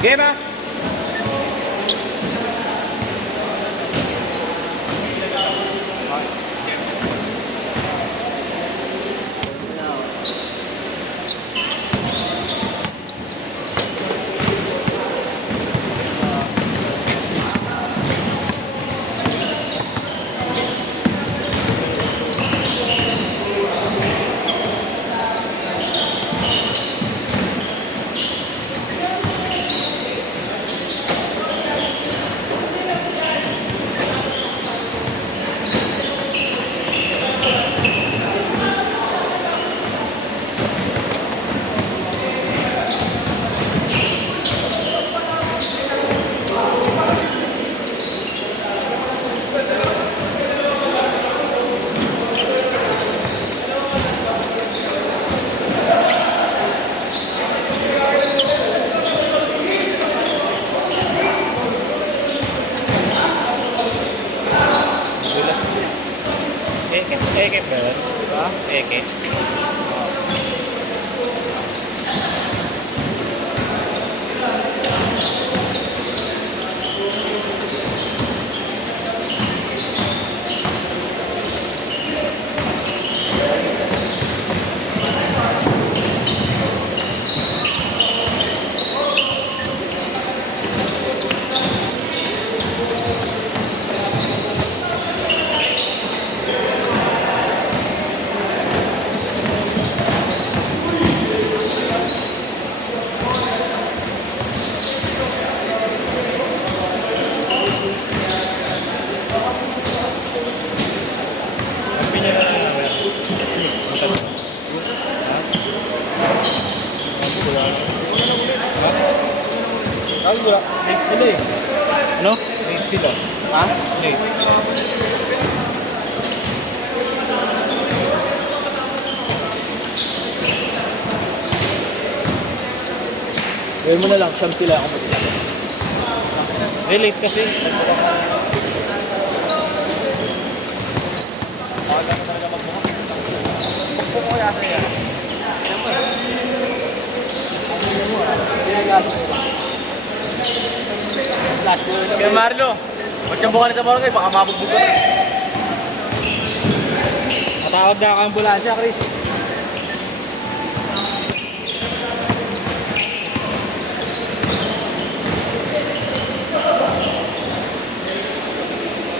Game ah! Eke ba yun? Diba? Eke. Ay, wala. Late sila eh. Ano? Late sila. Ha? Late. Gawin mo na lang, siyam sila ako mag-isa. Late kasi. Kung ko kaya sa'yo. Kaya Marlo, ba't yung buka na sa barangay? Baka mabugbog ka. Matawag na ang ambulansya, Chris.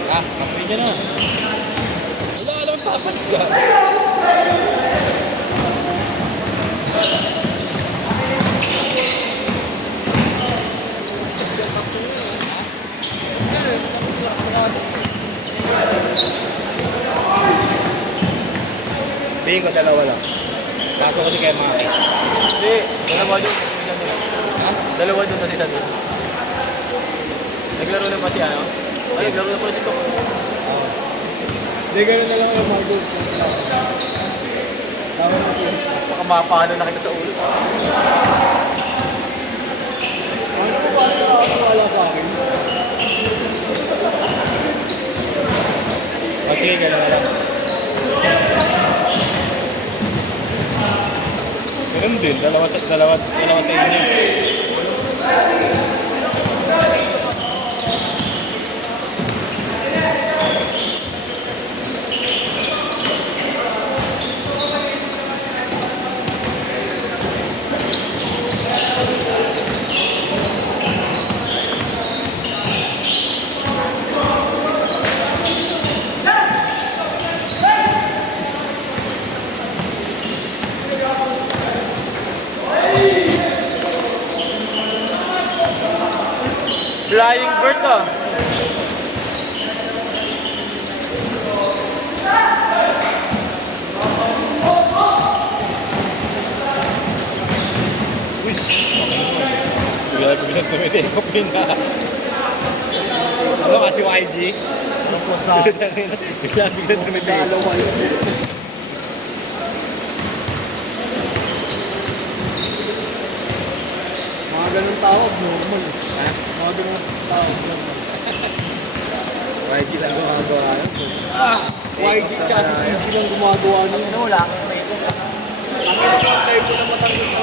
Kapoy niya na. Wala alam tapat ka. Tingin ko dalawa lang. Kaso kasi kaya mga case. Hindi, dalawa doon. Ha? Dalawa doon sa isa doon. Naglaro na pa si ano? Ay, naglaro na pa si Toko. Hindi, gano'n na lang ang Margo. Tama mo siya. Baka mapahalo na kita sa ulo. Ano ba nakakawala sa akin? O sige, gano'n na lang. Ganun din, dalawa sa inyo. Flying bird to. Biglang tumitikop yun na. Ano kasi YG? Tapos na. Biglang tumitikop. Mga ganun tawag, normal. Ha? Mga ganun tawag, normal. YG lang gumagawa yun. YG tsaka si CG lang gumagawa nun. Ano lang? Ang type ko na matanggal sa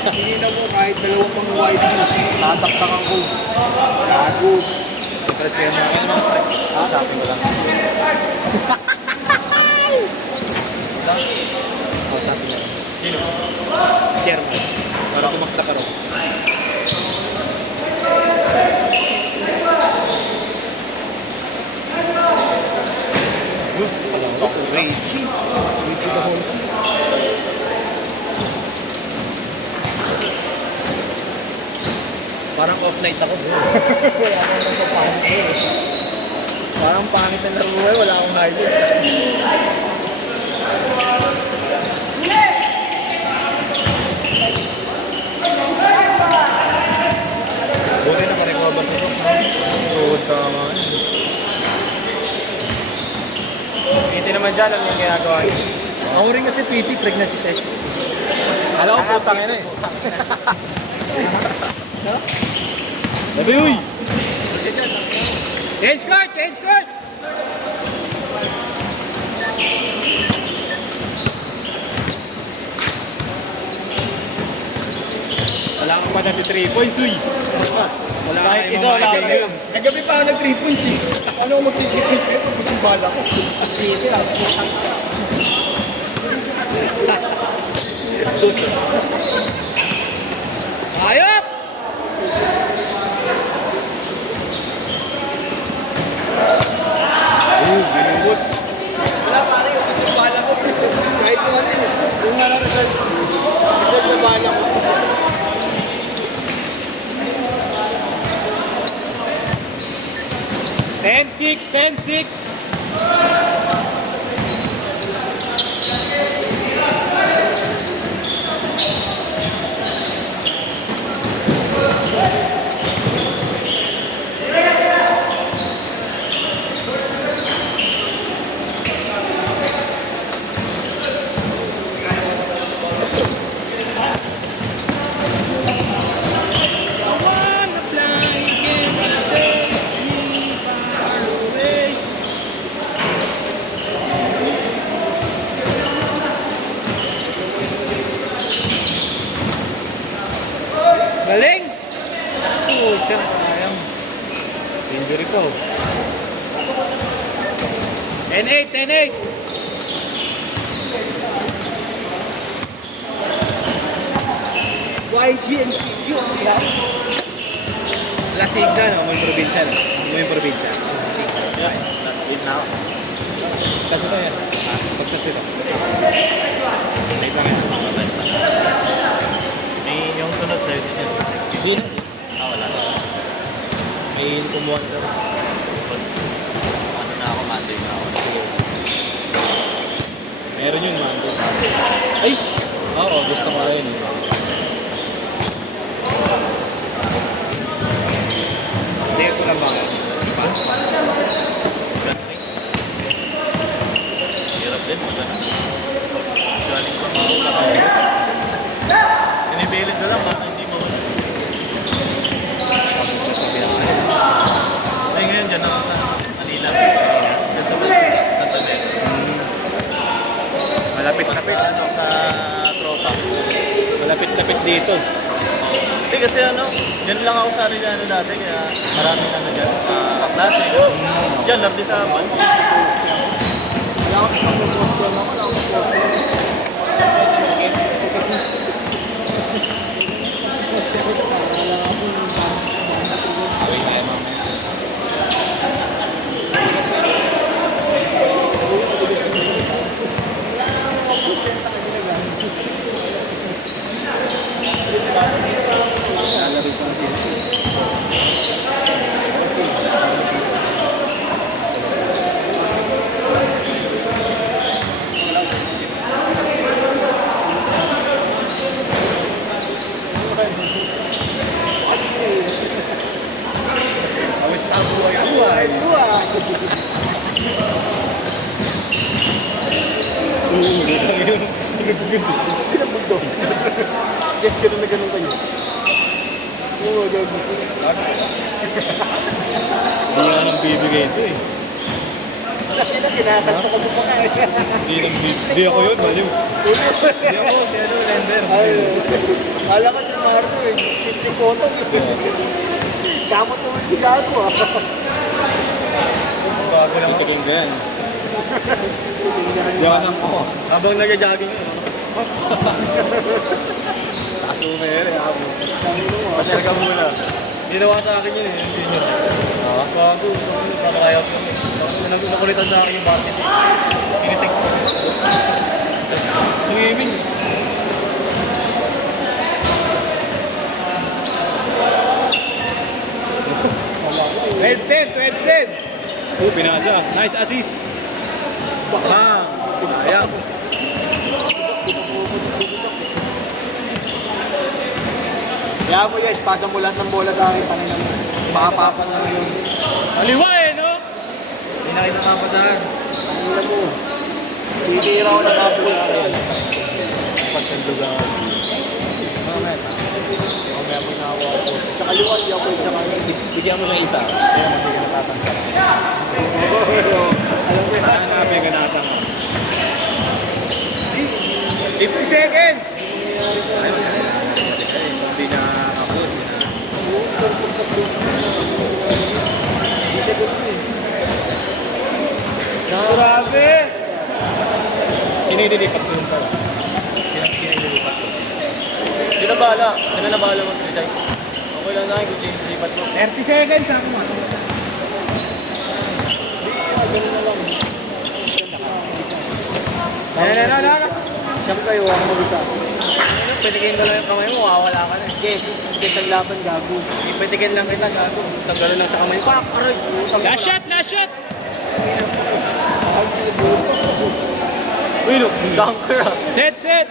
Hindi na mo kahit dalawang pang wide mo. Tataktakan ko. Gago. Press kayo na. Ano naman pre? Ah, dati ko lang. Oh, sabi niya. Sino? Share mo. Para kumakta ka rin. Reggie. Reggie the whole. Parang off night ako. Wala akong napapangit ko. Parang pangit na laro eh. Wala akong highlight. Buti na pa-recover nito. Oo, tama. Hindi naman dyan ang yung ginagawa niya. Ako rin kasi PT, pregnancy test. Alam ko, putang ina eh. Sabi, uy! Change court! Change court! Wala kang pa dati 3 points, uy! Wala Kahit kayong isa, mga wala ganyan. kayo. Nagabi pa ako nag 3 points eh. Ano ako mag-3 points pag yung bala ko? Ayop! Binubot. Wala pare, yung bala ko. Kahit yung ano yun. Yung nga result. Result na bala ko. Ten six, 10-6. Galing! Oh, siya, sayang. Injury ko. 10-8, 10-8. YG and CU. Lasig na, no? May probinsya, no? May probinsya. Yeah, last win na ako. Kasi na yan. Pagkasi na. Wait lang yun. May yung sunod sa'yo din yan. Hindi na. Ah, wala na. May kumuha na. Ano na ako, Monday na ako. Meron yun, man. Ay! Oo, gusto ko rin eh. Hindi ko lang ba? Hirap din, magana. Galing pa mga Inipilit na lang, bakit hindi mo? Ay, ngayon dyan ako sa Manila. Dyan sa Santa Mesa. Malapit-lapit. Ano, sa tropa. Malapit-lapit dito. Hindi kasi ano, dyan lang ako sa Arellano dati, kaya maraming ano dyan, kaklase. Dyan, lardi sa Aman. Wala ako sa pag-post ko lang. Wala ako sa post ko. Away na yan, mamaya. Awis na buhay-buhay. Buhay! Pinabugdos. Yes, ganun na ganun kayo. Oo, ganun. Hindi nga nang bibigay ito eh. Kasi na, kinakanta ko pa kaya. Hindi ako yun, maliw. Hindi ako, si ano, Lender. Kala ko si Marco eh. Simple photo. Kamot naman si Gago ah. Bago lang ako. Tingin ko yan. Yan ako. Habang nagja-jogging yun. Taas mo meron. Pasya ka muna. Ginawa sa akin yun eh. Bago. Papakaya ko yun. Nakulitan sa akin yung basket. Tinitik ko. Swimming. Pinasa. Nice assist. Bang! Ayan. Kaya mo yes, pasa mo lahat ng bola sa akin. Panginoon mo. Makapasa na yun. Aliwa eh, no? Hindi na kita kapasahan. Panginoon mo. Titira ko na kapula sa akin. Pagkanduga ako. Mamaya mo na ako. Sa kaliwa, di ako yung sa kanya. Bigyan mo ng isa. Kaya magiging natatangka. Alam mo yan. Hanapin ka nasa mo. 50 seconds! Hindi na kapos. Grabe! Sino yung dilipat ko yung pala? Sino yung dilipat ko? Sino bahala? Sino na bahala mag-resign? Okay lang sa akin kung sino yung dilipat ko. 30 seconds ako mo. Ayan. Siyam kayo, ako mag-isa. Pwedegin ko lang yung kamay mo, mawawala ka na. Yes, yes ang laban, gago. Pwedegin lang kita, gago. Tanggalin lang sa kamay mo. Pak! Aray! Last shot! Last shot! Uy, look! Dunker ah! Set! Set!